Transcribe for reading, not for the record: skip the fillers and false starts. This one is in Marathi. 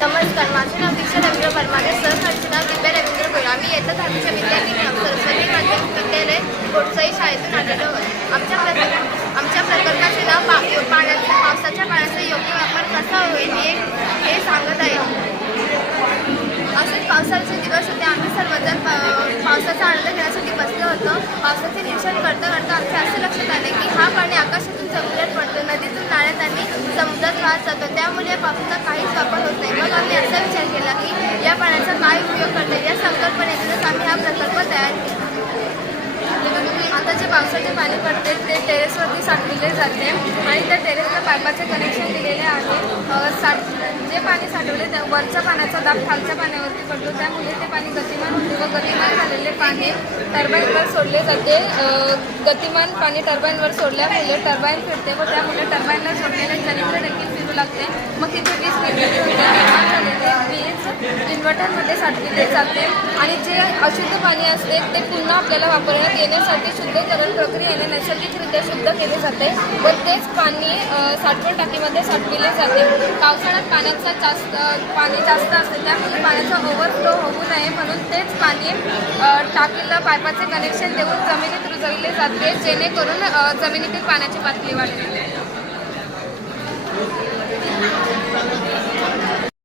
नमस्कार, माझे नाव दीक्षा रवींद्र परमारे, सहकार्याचे नाव दिव्या रवींद्र गोयल. आम्ही इयत्ता 10वीच्या विद्यार्थिनी सरस्वती माध्यमिक विद्यालय कोटसाई शाळेतून आलेलो आहोत. आमच्या प्रकल्पाचे नाव पावसाच्या पाण्याचा योग्य वापर कसा होईल हे सांगत आहे. असेच पावसाचे दिवस होते. आम्ही सर्वजण पावसाचा आनंद घेण्यासाठी बसलो होतो. पावसाचे निरीक्षण करता करता आमच्या असे लक्षात आले की हा पाणी आकाशातून समुद्रात पडतो, नदीतून नाळ्यात आणि समुद्रात वाहत जातो. त्यामुळे या पावसाचा काहीच वापर होत नाही. मग आम्ही असा विचार केला की या पाण्याचा काय उपयोग करता येईल. या संकल्पनेतूनच आम्ही हा प्रकल्प तयार केला. आता जे पावसाचे पाणी पडते ते टेरेसवरती साठवले जाते आणि त्या टेरेसला पाईपाचे कनेक्शन दिलेले आहे. जे पाणी साठवले त्या वरच्या पाण्याचा दाब खालच्या पाण्यावरती पडतो, त्यामुळे ते पाणी गतिमान होते व गतिमान झालेले पाणी टर्बाईनवर सोडले जाते. गतिमान पाणी टर्बाईनवर सोडल्यामुळे टर्बाईन फिरते व त्यामुळे टर्बाईनला सोडलेले जनित्र देखील फिरू लागते. मग तिथे वीज निर्मिती होते. निर्माण झालेले वीज इन्व्हर्टरमध्ये साठवले जाते आणि जे अशुद्ध पाणी असते ते पुन्हा आपल्याला वापरण्यात येण्यासाठी शुद्धीकरण प्रक्रियेने नैसर्गिकरित्या शुद्ध केले जाते व तेच पाणी साठवण टाकीमध्ये साठवले जाते. पावसाळ्यात पाणी जास्त असते, त्यामुळे पाण्याचा ओव्हरफ्लो होऊ नये म्हणून तेच पाणी टाकीला पाईपाचे कनेक्शन देऊन जमिनीत रुजवले जाते, जेणेकरून जमिनीतील पाण्याची पातळी वाढेल.